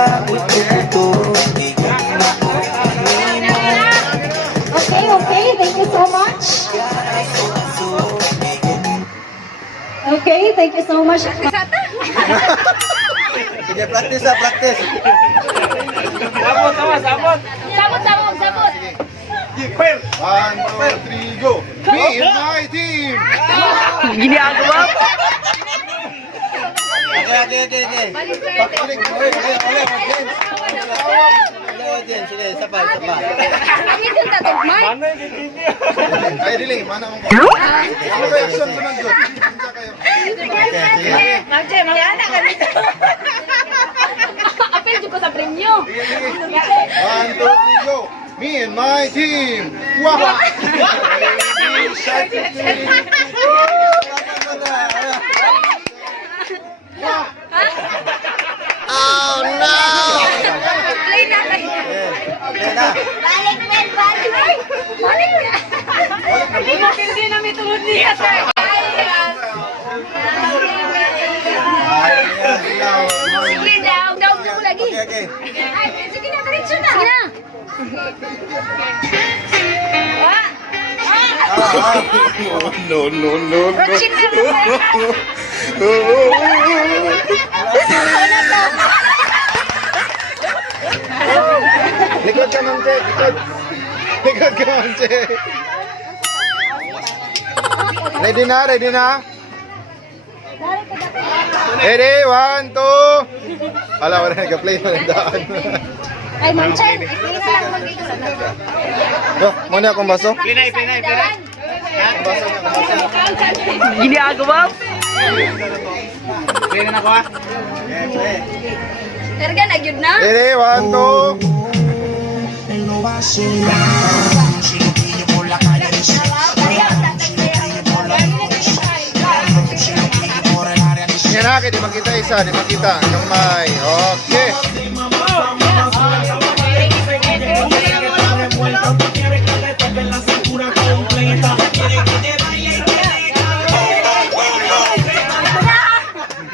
Okay, thank you so much. Okay, thank you so much. Sige, practice ha, practice. Sabot, sabot. Sabot. 1, 2, 3, go! Me and my team! Ginagawa pa. Okay. Pakilig mo. Ulit, James. James, sige, sapa. Kami dun tatugmay. Ano yung TV? Ay, dili, mana mong ko. Ano ba action ko nandun? Punta kayo. Sige. Magche, mag-ana ka dito. Apel dyan ko sa premyo. 1, 2, 3, go! Me and my team! Waha! Oh no! Play na kayo. Okay na. Balik, men, balik. Balik na. Hindi na may tulad niya, sir. Sige, daw mo lagi. Okay. Ay, sige na, diretso na. Sige na. No. Rotsin na mo. Likod ka, Ma'am Che. Likod ka, Ma'am Che. Ready na? Ready, 1, 2. Wala, nag-play na ng daan. Ay, Manchen, hindi na lang mag-iisa na. Oh, muna akong baso. Pinay. Baso na, baso. Ginagawa pa. Play na ako ha. Terga, nagyod na. Ready, 1, 2. Yan na, di makita isa, di makita. Kamay, okay.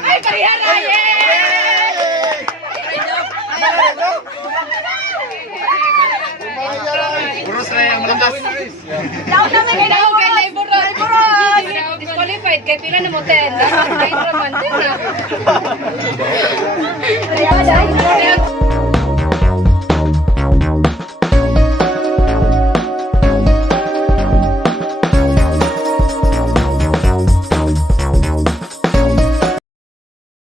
Ay, kariyara, Puros na yung landas. Daw na may daw kay Leiboros. Disqualified kay pila na motel. Ay, romantic na.